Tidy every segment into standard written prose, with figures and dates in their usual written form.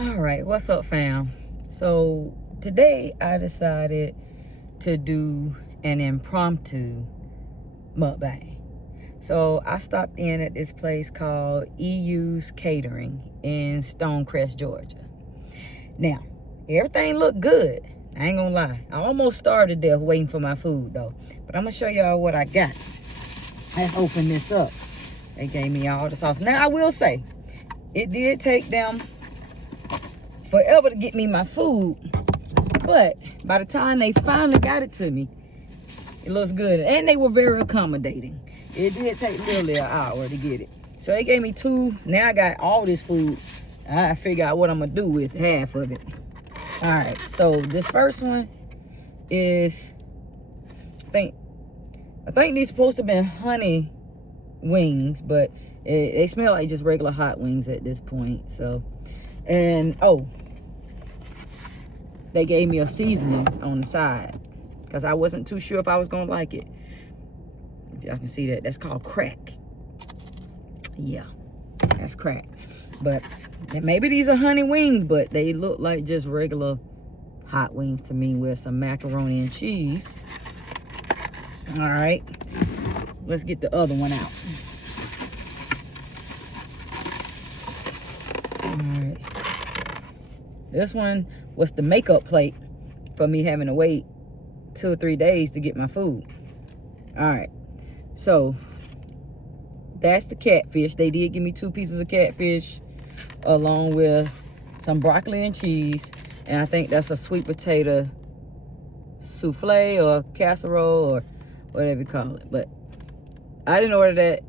All right, what's up, fam? So today I decided to do an impromptu mukbang. So I stopped in at this place called EU's Catering in Stonecrest, Georgia. Now, everything looked good. I ain't gonna lie. I almost starved to death waiting for my food though. But I'm gonna show y'all what I got. Let's open this up. They gave me all the sauce. Now I will say, it did take them forever to get me my food, but by the time they finally got it to me, it looks good. And they were very accommodating. It did take literally an hour to get it. So they gave me two. Now I got all this food. I figure out what I'm gonna do with half of it. All right, so this first one is, I think these supposed to have been honey wings, but they smell like just regular hot wings at this point. So, and oh, they gave me a seasoning on the side because I wasn't too sure if I was gonna like it. If y'all can see that, that's called crack. Yeah, that's crack. But maybe these are honey wings, but they look like just regular hot wings to me with some macaroni and cheese. All right, let's get the other one out. All right, this one was the makeup plate for me having to wait 2 or 3 days to get my food. All right, so that's the catfish. They did give me 2 pieces of catfish along with some broccoli and cheese, and I think that's a sweet potato souffle or casserole or whatever you call it. But I didn't order that.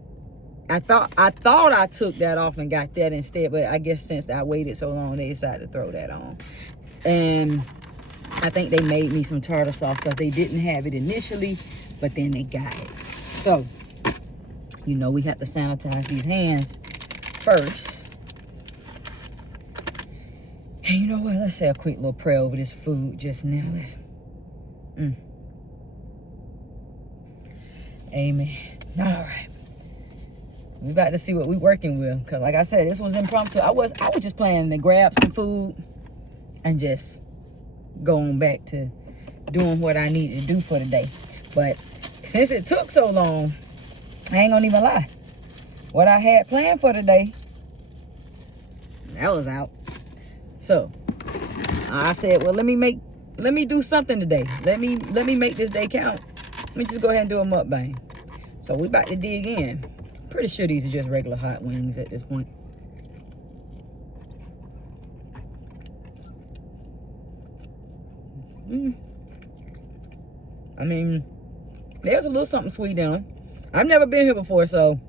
I thought I took that off and got that instead, but I guess since I waited so long, they decided to throw that on. And I think they made me some tartar sauce because they didn't have it initially, but then they got it. So, you know, we have to sanitize these hands first. And you know what? Let's say a quick little prayer over this food just now. Let's. Amen. All right. We about to see what we working with. Because like I said, this was impromptu. I was just planning to grab some food and just go on back to doing what I needed to do for the day. But since it took so long, I ain't gonna even lie. What I had planned for today, that was out. So I said, well, let me do something today. Let me make this day count. Let me just go ahead and do a mukbang. So we about to dig in. Pretty sure these are just regular hot wings at this point. I mean, there's a little something sweet in them. I've never been here before, so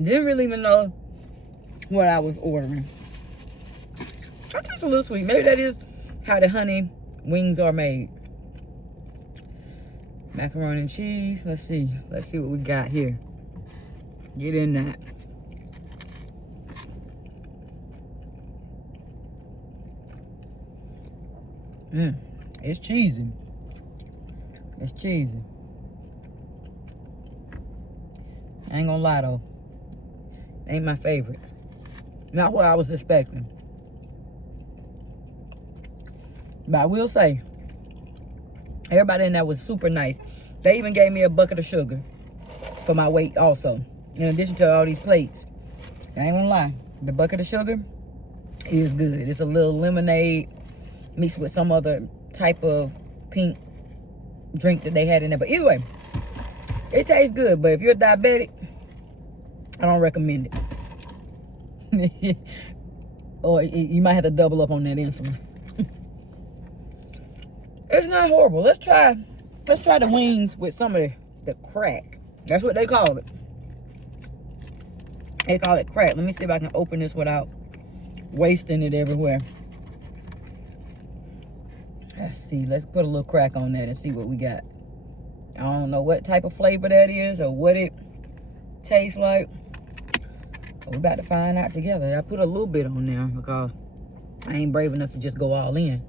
didn't really even know what I was ordering. That tastes a little sweet. Maybe that is how the honey wings are made. Macaroni and cheese. Let's see what we got here. Get in that. It's cheesy. It's cheesy. I ain't gonna lie though. Ain't my favorite. Not what I was expecting. But I will say, everybody in there was super nice. They even gave me a bucket of sugar for my weight also. In addition to all these plates. I ain't gonna lie. The bucket of sugar is good. It's a little lemonade mixed with some other type of pink drink that they had in there. But anyway, it tastes good. But if you're diabetic, I don't recommend it. Or you might have to double up on that insulin. It's not horrible. Let's try the wings with some of the crack. That's what they call it. They call it crack. Let me see if I can open this without wasting it everywhere. Let's see. Let's put a little crack on that and see what we got. I don't know what type of flavor that is or what it tastes like. But we're about to find out together. I put a little bit on there because I ain't brave enough to just go all in.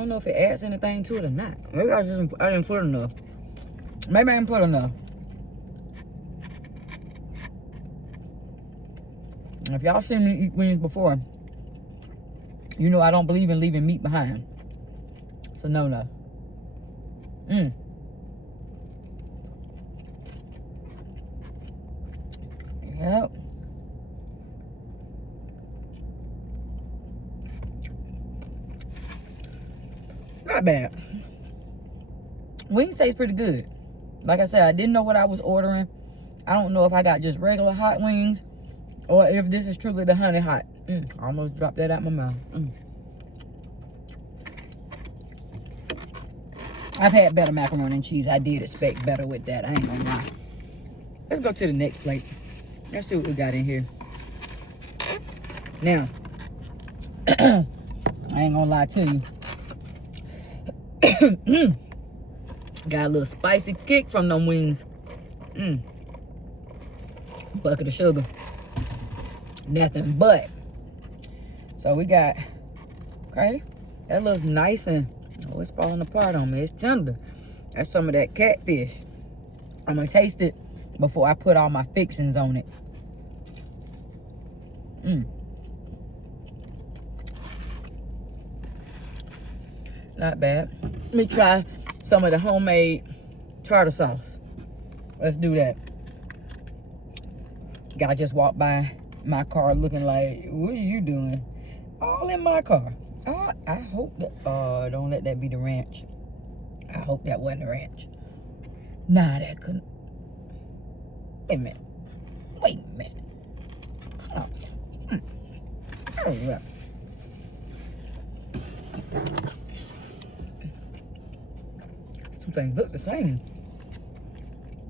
don't know if it adds anything to it or not. Maybe I didn't put enough. Maybe I didn't put enough. If y'all seen me eat wings before, you know I don't believe in leaving meat behind. So no. Yep. Not bad. Wings taste pretty good. Like I said, I didn't know what I was ordering. I don't know if I got just regular hot wings or if this is truly the honey hot. I almost dropped that out my mouth. I've had better macaroni and cheese. I did expect better with that. I ain't gonna lie. Let's go to the next plate. Let's see what we got in here. Now, I ain't gonna lie to you. Got a little spicy kick from them wings. Bucket of sugar. Nothing but. So we got, okay, that looks nice and, oh, it's falling apart on me. It's tender. That's some of that catfish. I'm gonna taste it before I put all my fixings on it. Not bad. Let me try some of the homemade tartar sauce. Let's do that. Guy just walked by my car looking like, what are you doing? All in my car. I hope that, don't let that be the ranch. I hope that wasn't the ranch. Nah, that couldn't. Wait a minute. Oh. Oh, yeah. Some things look the same.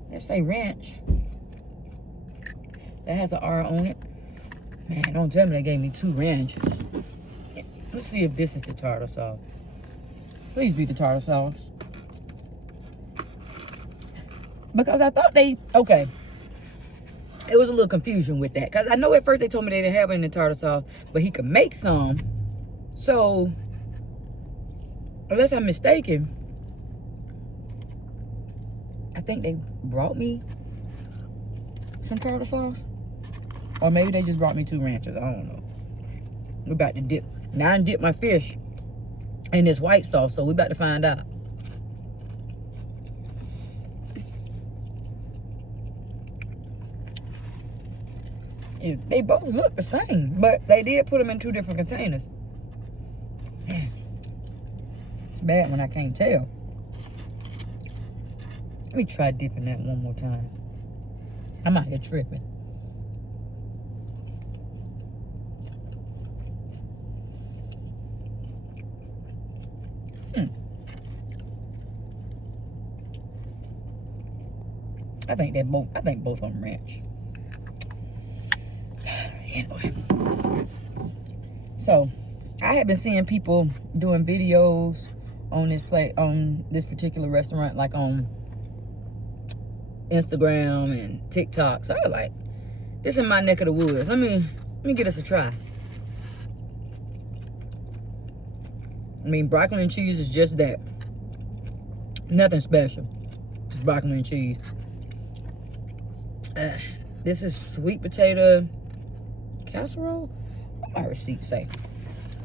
They say ranch. That has an R on it. Man, don't tell me they gave me 2 ranches. Let's see if this is the tartar sauce. Please be the tartar sauce. Because I thought okay. It was a little confusion with that. Because I know at first they told me they didn't have it in the tartar sauce, but he could make some. So, unless I'm mistaken, I think they brought me some tartar sauce. Or maybe they just brought me 2 ranches. I don't know. We're about to dip. Now I dip my fish in this white sauce, so we're about to find out. They both look the same, but they did put them in 2 different containers. Man, it's bad when I can't tell. Let me try dipping that one more time. I'm out here tripping. I think both of them ranch. Anyway, so I have been seeing people doing videos on this particular restaurant, like on Instagram and TikTok. So I was like, this is my neck of the woods. Let me get us a try. I mean, broccoli and cheese is just that. Nothing special. Just broccoli and cheese. This is sweet potato casserole. What my receipt say?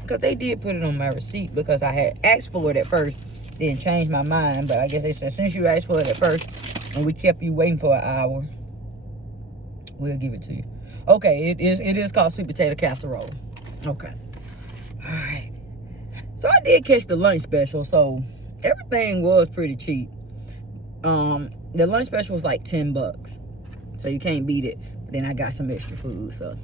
Because they did put it on my receipt because I had asked for it at first, then changed my mind. But I guess they said, since you asked for it at first and we kept you waiting for an hour, we'll give it to you. Okay, it is called sweet potato casserole. Okay. All right. So I did catch the lunch special, so everything was pretty cheap. The lunch special was like $10. So you can't beat it. But then I got some extra food, so.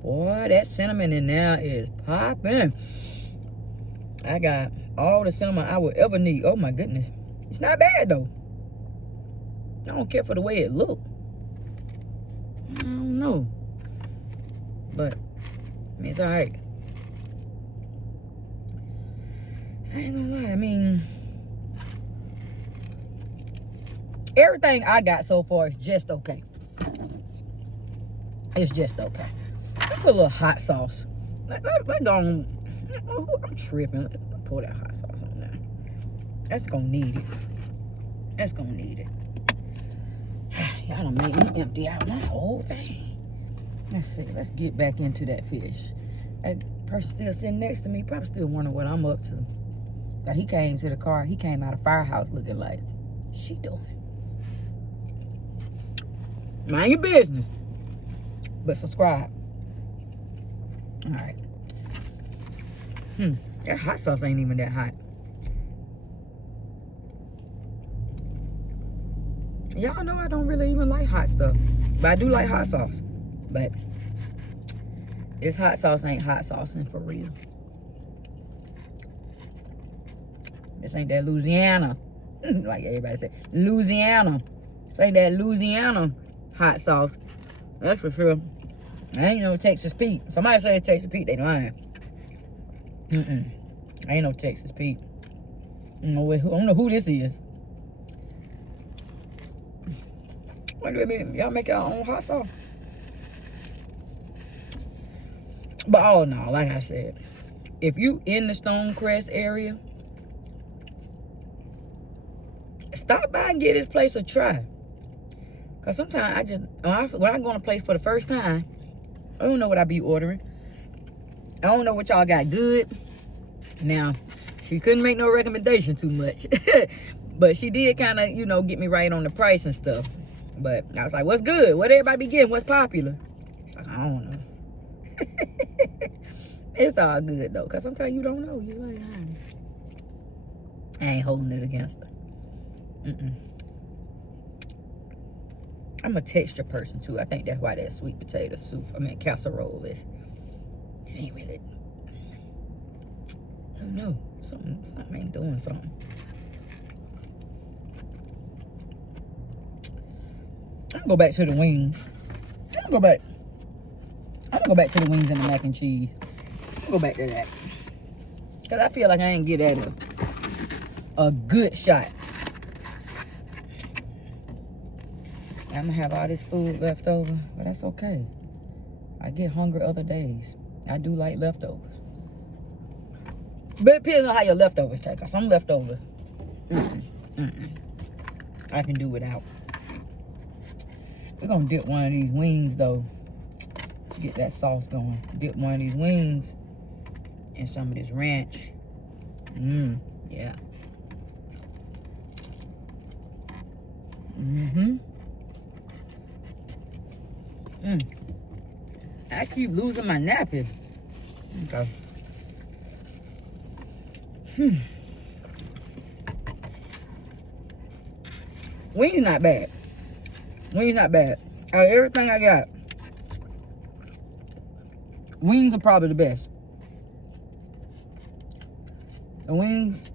Boy, that cinnamon in there is popping. I got all the cinnamon I would ever need. Oh my goodness. It's not bad though. I don't care for the way it look. I don't know. But, I mean, it's all right. I ain't gonna lie. I mean, everything I got so far is just okay. It's just okay. Let's put a little hot sauce. Let's go on Oh, I'm tripping. Let me pour that hot sauce on there. That's gonna need it. That's gonna need it. Y'all done made me empty out my whole thing. Let's see. Let's get back into that fish. That person still sitting next to me probably still wondering what I'm up to. Now, he came to the car. He came out of firehouse looking like, she doing? Mind your business. But subscribe. All right. That hot sauce ain't even that hot. Y'all know I don't really even like hot stuff. But I do like hot sauce. But this hot sauce ain't hot saucing for real. This ain't that Louisiana. Like everybody say. Louisiana. This ain't that Louisiana hot sauce. That's for sure. I ain't no Texas Pete. Somebody say it's Texas Pete, they lying. I ain't no Texas Pete. I don't know who this is. What do it mean? Y'all make your own hot sauce? But all in all, like I said, if you in the Stonecrest area, stop by and give this place a try. Cause sometimes when I go in a place for the first time, I don't know what I be ordering. I don't know what y'all got good. Now, she couldn't make no recommendation too much. But she did kind of, get me right on the price and stuff. But I was like, what's good? What everybody be getting? What's popular? She's like, I don't know. It's all good, though. Because sometimes you don't know. You're like, I ain't holding it against her. I'm a texture person, too. I think that's why that sweet potato soup, casserole it ain't really, I don't know. Something ain't doing something. I'm gonna go back to the wings. I'm gonna go back to the wings and the mac and cheese. I'll go back to that. Because I feel like I ain't get at a good shot. I'm gonna have all this food left over, but that's okay. I get hungry other days. I do like leftovers. But it depends on how your leftovers taste. Cause some leftovers, I can do without. We're gonna dip one of these wings though. Let's get that sauce going. Dip one of these wings in some of this ranch. Yeah. I keep losing my napkin. Okay. Wings not bad. Wings not bad. Out of everything I got, wings are probably the best. The wings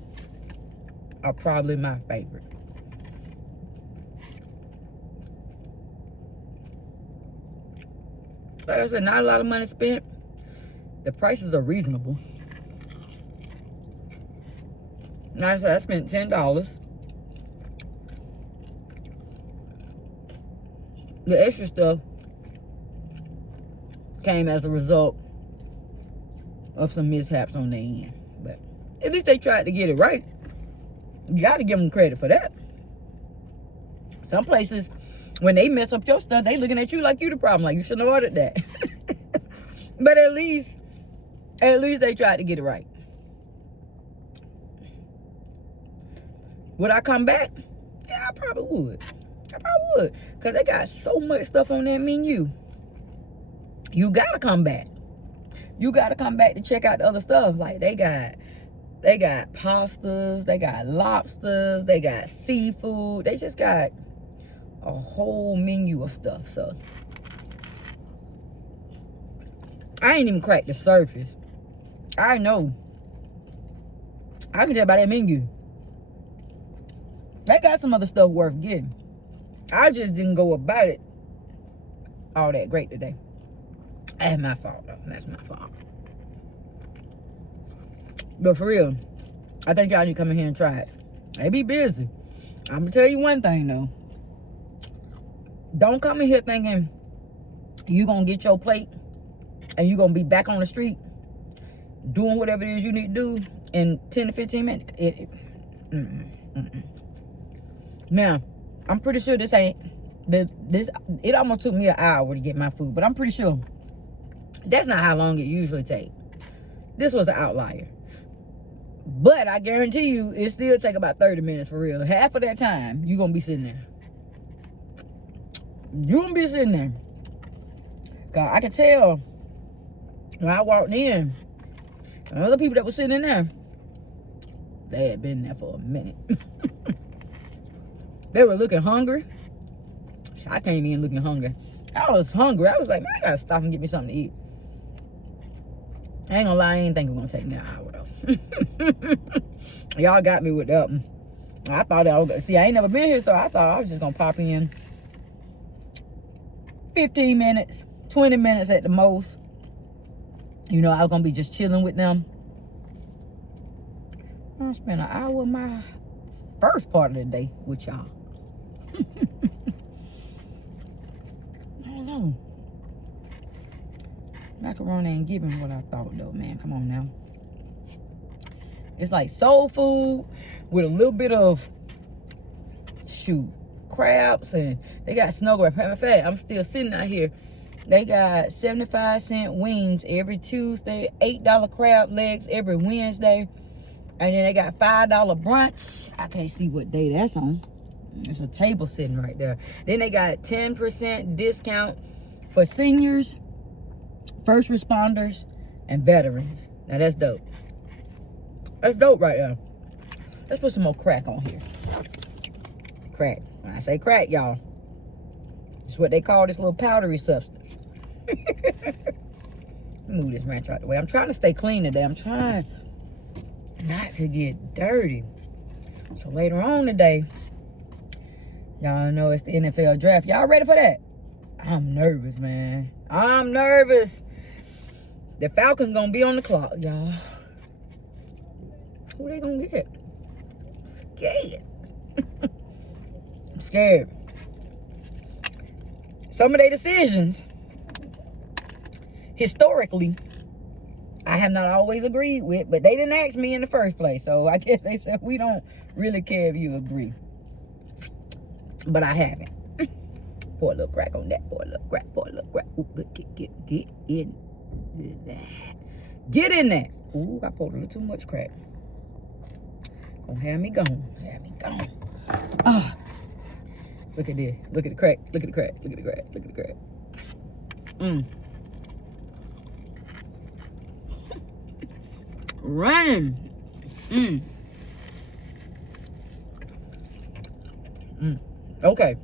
are probably my favorite. Like I said, not a lot of money spent. The prices are reasonable. Like I said, I spent $10. The extra stuff came as a result of some mishaps on their end. But at least they tried to get it right. You got to give them credit for that. Some places, when they mess up your stuff, they looking at you like you the problem. Like, you shouldn't have ordered that. But at least they tried to get it right. Would I come back? Yeah, I probably would. Because they got so much stuff on that menu. You got to come back. You got to come back to check out the other stuff. Like, they got pastas. They got lobsters. They got seafood. They just got a whole menu of stuff. So, I ain't even cracked the surface. I know. I can tell by that menu. They got some other stuff worth getting. I just didn't go about it all that great today. That's my fault, though. That's my fault. But for real, I think y'all need to come in here and try it. They be busy. I'm going to tell you one thing, though. Don't come in here thinking you going to get your plate and you going to be back on the street. doing whatever it is you need to do in 10 to 15 minutes. Now, I'm pretty sure this ain't this. It almost took me an hour to get my food, but I'm pretty sure that's not how long it usually takes. This was an outlier, but I guarantee you, it still take about 30 minutes for real. Half of that time, you gonna be sitting there. You gonna be sitting there. Cause I could tell when I walked in, and other people that were sitting in there, they had been there for a minute. They were looking hungry. I came in looking hungry. I was hungry. I was like, man, I gotta stop and get me something to eat. I ain't gonna lie, I ain't think it was gonna take me an hour though. Y'all got me with that one. I thought I was gonna see, I ain't never been here, so I thought I was just gonna pop in 15 minutes, 20 minutes at the most. You know, I was gonna be just chilling with them. I spent an hour of my first part of the day with y'all. I don't know. Macaroni ain't giving what I thought though, man. Come on now. It's like soul food with a little bit of, crabs, and they got snow crab. Matter of fact, I'm still sitting out here. They got 75-cent wings every Tuesday, $8 crab legs every Wednesday, and then they got $5 brunch. I can't see what day that's on. There's a table sitting right there. Then they got 10% discount for seniors, first responders, and veterans. Now that's dope. That's dope right there. Let's put some more crack on here. Crack. When I say crack, y'all, it's what they call this little powdery substance. Move this ranch out the way. I'm trying to stay clean today. I'm trying not to get dirty. So later on today, y'all know it's the NFL draft. Y'all ready for that? I'm nervous, man. I'm nervous. The Falcons gonna be on the clock, y'all. Who they gonna get? I'm scared. I'm scared. Some of their decisions, historically, I have not always agreed with, but they didn't ask me in the first place. So I guess they said, we don't really care if you agree. But I haven't. Pour a little crack on that. Pour a little crack. Pour a little crack. Ooh, get in that. Get in that. Ooh, I poured a little too much crack. Gonna have me gone. Have me gone. Ah. Look at this. Look at the crack. Look at the crack. Look at the crack. Look at the crack. Running. Okay.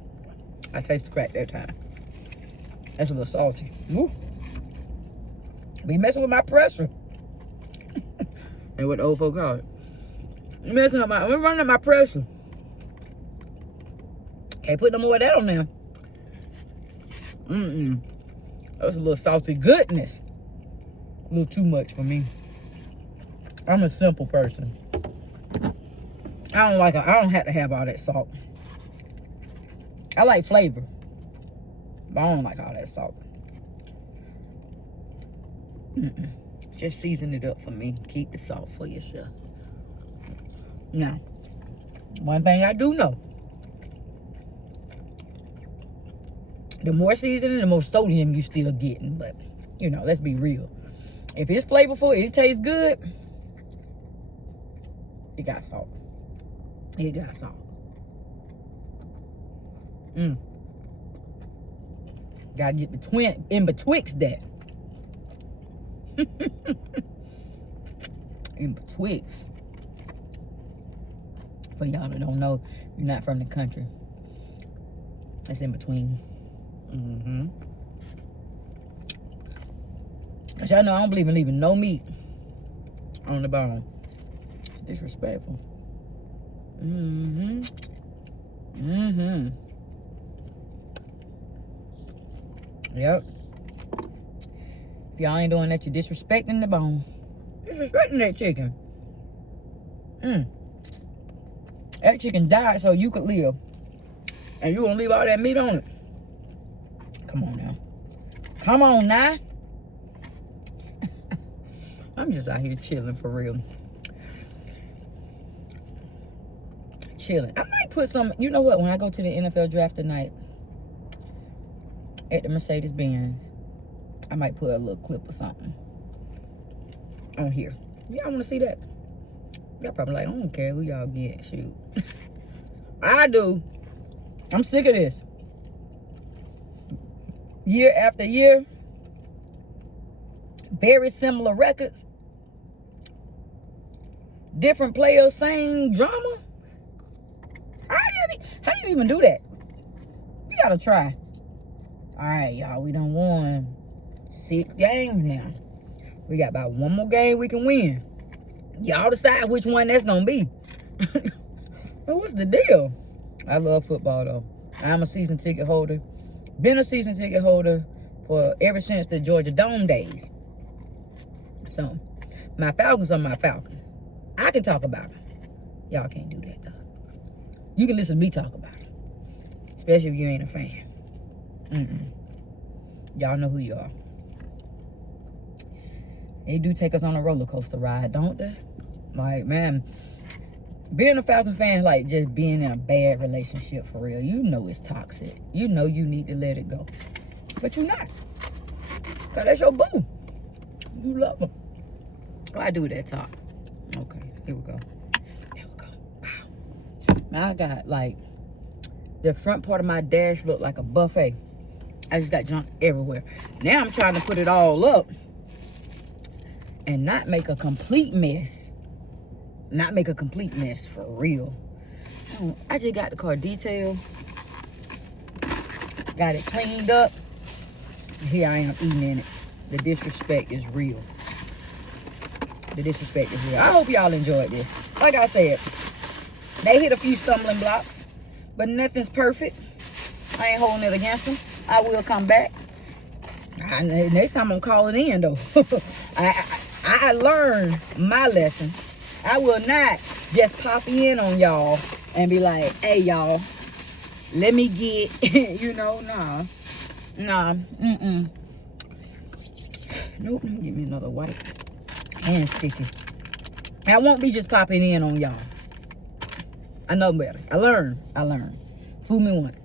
I taste the crack that time. That's a little salty. Woo. Be messing with my pressure. And what the old folk call it. I'm running up my pressure. Can't put no more of that on there. That's a little salty goodness. A little too much for me. I'm a simple person. I don't have to have all that salt. I like flavor, but I don't like all that salt. Just season it up for me. Keep the salt for yourself. Now, one thing I do know. The more seasoning, the more sodium you still getting. But, you know, let's be real. If it's flavorful, it tastes good, it got salt. It got salt. Gotta get in betwixt that. In betwixt. For y'all that don't know, you're not from the country. That's in between. Cause y'all know I don't believe in leaving no meat on the bone. It's disrespectful. Yep. If y'all ain't doing that, you're disrespecting the bone. Disrespecting that chicken. That chicken died so you could live. And you gonna leave all that meat on it? Come on now. Come on now. I'm just out here chilling for real. Chilling. I might put some, you know what, when I go to the NFL draft tonight at the Mercedes-Benz, I might put a little clip or something on here. Y'all want to see that? Y'all probably like, I don't care who y'all get. Shoot. I do. I'm sick of this. Year after year, very similar records. Different players, same drama. How do you even do that? You gotta try. All right, y'all, we done won 6 games now. We got about 1 more game we can win. Y'all decide which one that's gonna be. But what's the deal? I love football though. I'm a season ticket holder. Been a season ticket holder for ever since the Georgia Dome days. So my Falcons are my Falcons. I can talk about them. Y'all can't do that though. You can listen to me talk about it, especially if you ain't a fan. Y'all know who you are. They do take us on a roller coaster ride, don't they? Like, man, being a Falcons fan is like just being in a bad relationship for real. You know it's toxic. You know you need to let it go. But you're not. Because that's your boo. You love them. What I do with that top? Okay, here we go. Now I got like the front part of my dash look like a buffet. I just got junk everywhere. Now I'm trying to put it all up and not make a complete mess. Not make a complete mess for real. I just got the car detailed. Got it cleaned up. Here I am eating in it. The disrespect is real. The disrespect is real. I hope y'all enjoyed this. Like I said, they hit a few stumbling blocks, but nothing's perfect. I ain't holding it against them. I will come back. Next time I'm calling in, though. I learned my lesson. I will not just pop in on y'all and be like, hey, y'all, let me get, you know, nah. Nope, give me another wipe. And sticky. I won't be just popping in on y'all. I know better. I learned. Fool me once.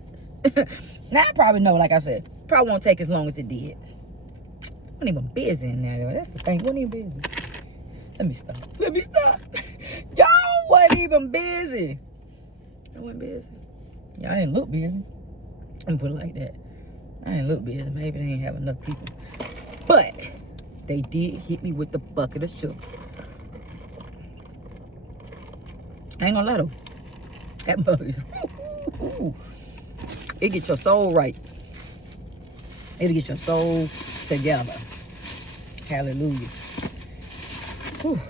Now I probably know, like I said, probably won't take as long as it did. I wasn't even busy in there. That's the thing. Wasn't even busy. Let me stop. Y'all wasn't even busy. I wasn't busy. Y'all didn't look busy. I'm put it like that. I didn't look busy. Maybe they didn't have enough people. But they did hit me with the bucket of sugar. I ain't gonna lie though. That mug is, it get your soul right. It'll get your soul together. Hallelujah. Whew.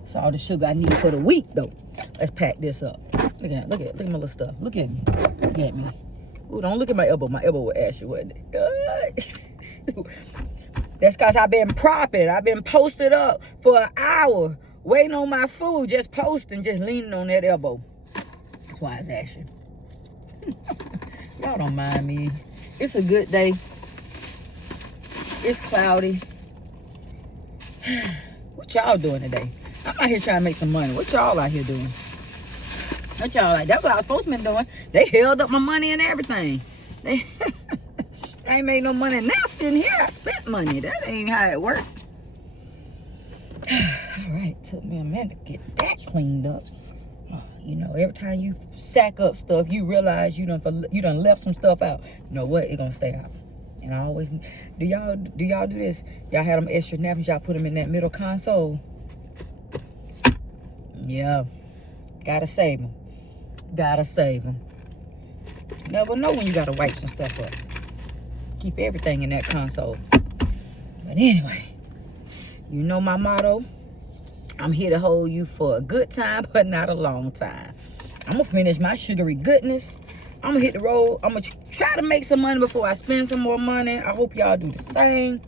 That's all the sugar I need for the week though. Let's pack this up. Look at my little stuff. Look at me. Look at me. Ooh, don't look at my elbow. My elbow will ask you what. That's because I've been propping. I've been posted up for an hour, waiting on my food, just posting, just leaning on that elbow. That's why it's asking. Y'all don't mind me. It's a good day. It's cloudy. What y'all doing today? I'm out here trying to make some money. What y'all out here doing? What y'all like? That's what I was supposed to be doing. They held up my money and everything. They I ain't made no money. Now sitting here, I spent money. That ain't how it works. All right, took me a minute to get that cleaned up. You know, every time you sack up stuff, you realize you done left some stuff out. You know what? It's gonna stay out. And I always do y'all do this? Y'all had them extra napkins. Y'all put them in that middle console. Yeah, gotta save them. Gotta save them. Never know when you gotta wipe some stuff up. Keep everything in that console. But anyway, you know my motto. I'm here to hold you for a good time, but not a long time. I'm gonna finish my sugary goodness. I'm gonna hit the road. I'm gonna try to make some money before I spend some more money. I hope y'all do the same.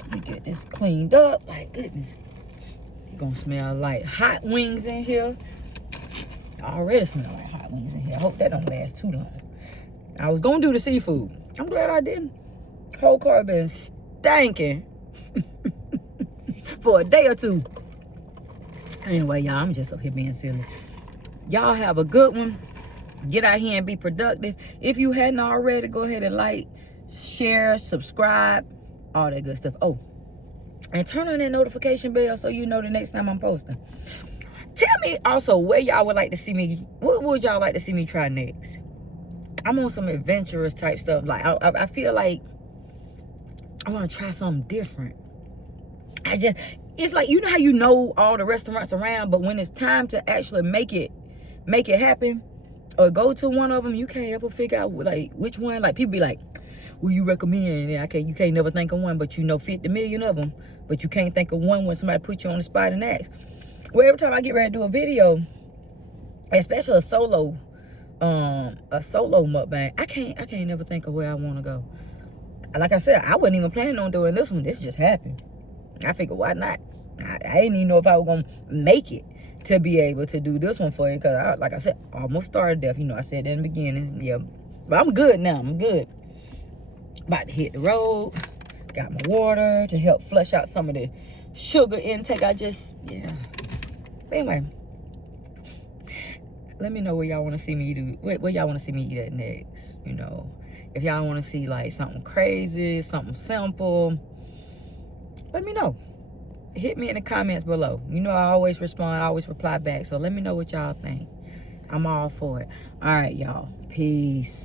Let me get this cleaned up. My goodness. It's gonna smell like hot wings in here. I already smell like hot wings in here. I hope that don't last too long. I was gonna do the seafood. I'm glad I didn't. Whole car been stinking for a day or two. Anyway, y'all, I'm just up here being silly. Y'all have a good one. Get out here and be productive. If you hadn't already, go ahead and like, share, subscribe, all that good stuff. Oh, and turn on that notification bell so you know the next time I'm posting. Tell me also where y'all would like to see me. What would y'all like to see me try next? I'm on some adventurous type stuff. Like I feel like I want to try something different. It's like, you know how you know all the restaurants around, but when it's time to actually make it happen or go to one of them, you can't ever figure out like which one. Like people be like, "Will you recommend?" And you can't never think of one, but you know 50 million of them, but you can't think of one when somebody put you on the spot and asks. Well, every time I get ready to do a video, especially a solo mukbang, I can't never think of where I want to go. Like I said, I wasn't even planning on doing this one. This just happened. I figured, why not? I didn't even know if I was going to make it to be able to do this one for you. Because, like I said, I almost started deaf. You know, I said that in the beginning. Yeah. But I'm good now. I'm good. About to hit the road. Got my water to help flush out some of the sugar intake. Yeah. But anyway. Let me know where y'all want to see me do. Where y'all want to see me eat at next. You know. If y'all want to see, like, something crazy, something simple, let me know. Hit me in the comments below. You know I always respond. I always reply back. So let me know what y'all think. I'm all for it. All right, y'all. Peace.